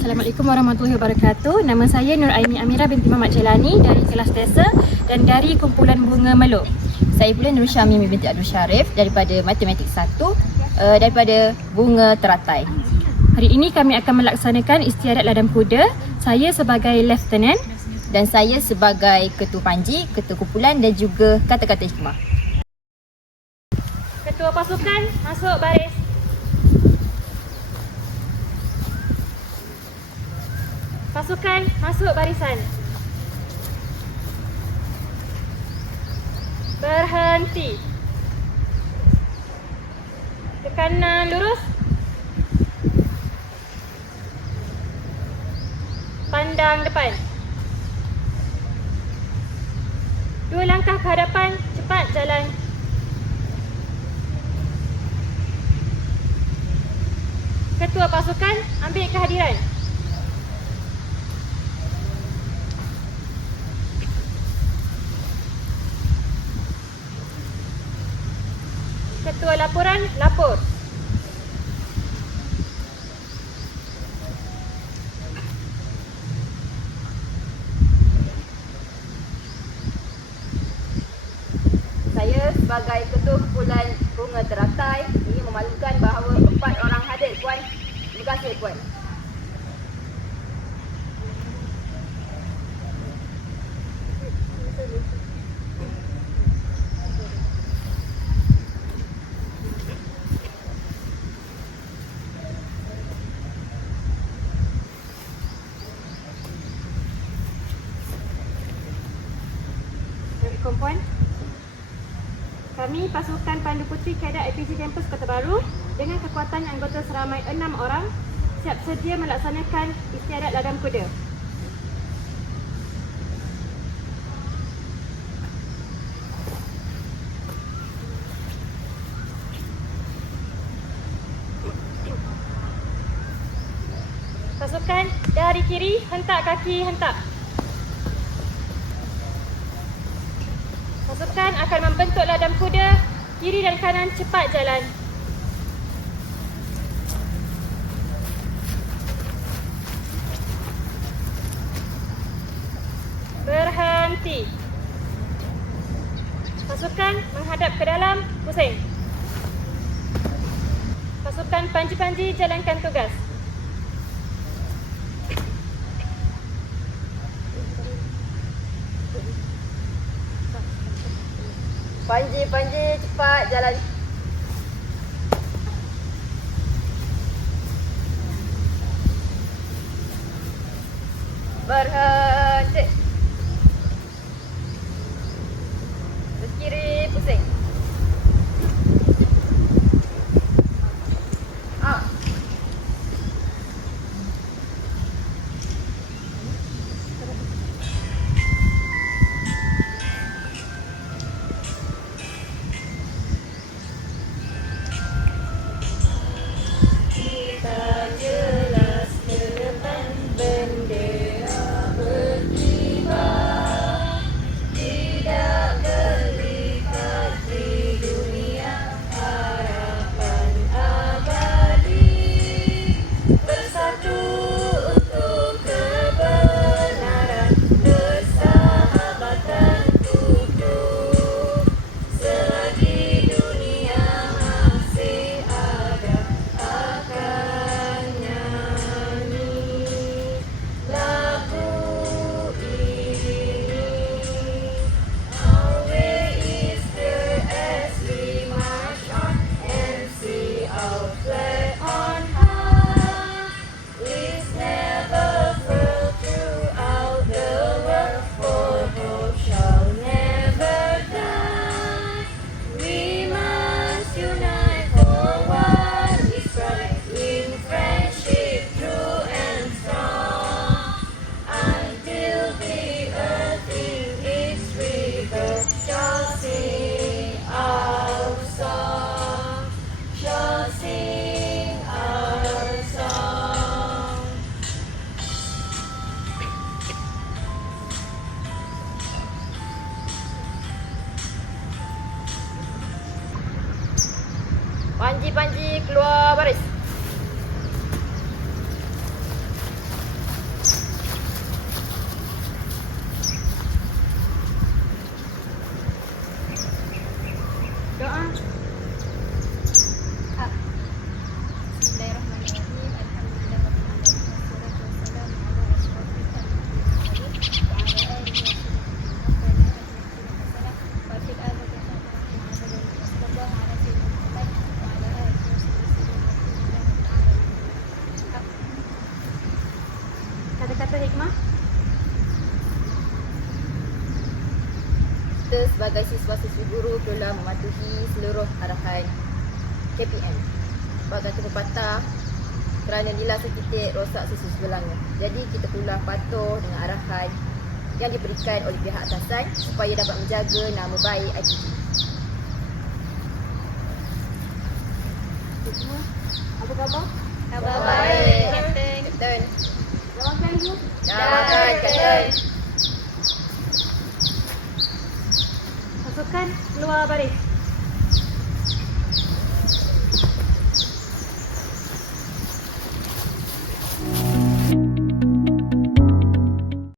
Assalamualaikum warahmatullahi wabarakatuh. Nama saya Nur Aini Amira binti Muhammad Jelani dari kelas TESA dan dari kumpulan Bunga Meluk. Saya pula Nur Syamimi binti Abdul Syarif daripada Matematik 1 daripada Bunga Teratai. Hari ini kami akan melaksanakan istiadat ladam kuda. Saya sebagai Lieutenant Dan saya sebagai Ketua Panji, Ketua Kumpulan dan juga kata-kata istimewa. Ketua pasukan masuk baris. Pasukan masuk barisan. Berhenti. Ke kanan lurus. Pandang depan. 2 langkah ke hadapan, cepat jalan. Ketua pasukan ambil kehadiran. Ketua laporan, lapor. Saya sebagai Ketua Kumpulan Bunga Teratai ingin memalukan bahawa 4 orang hadir, Puan. Terima kasih, Puan. Puan, kami pasukan Pandu Puteri Kadet APC Kampus Kota Baru dengan kekuatan anggota seramai 6 orang siap sedia melaksanakan istiadat ladam kuda. Pasukan dari kiri, hentak kaki, hentak. Pasukan akan membentuk ladam kuda, kiri dan kanan cepat jalan. Berhenti. Pasukan menghadap ke dalam, pusing. Pasukan panji-panji jalankan tugas. Panji cepat jalan. Berhenti. Ke kiri, pusing. Out. Panji keluar baris. kata-kata hikmah. Kita sebagai siswa-siswi guru perlulah mematuhi seluruh arahan KPM. Sebagai pepatah, kerana nilai setitik rosak susu sebelanga. Jadi kita perlulah patuh dengan arahan yang diberikan oleh pihak atasan supaya dapat menjaga nama baik IPG. Hikmah. Apa khabar? Khabar baik, Kapten. Jawabkan dulu. Dan Kapten. Pasukan keluar baris.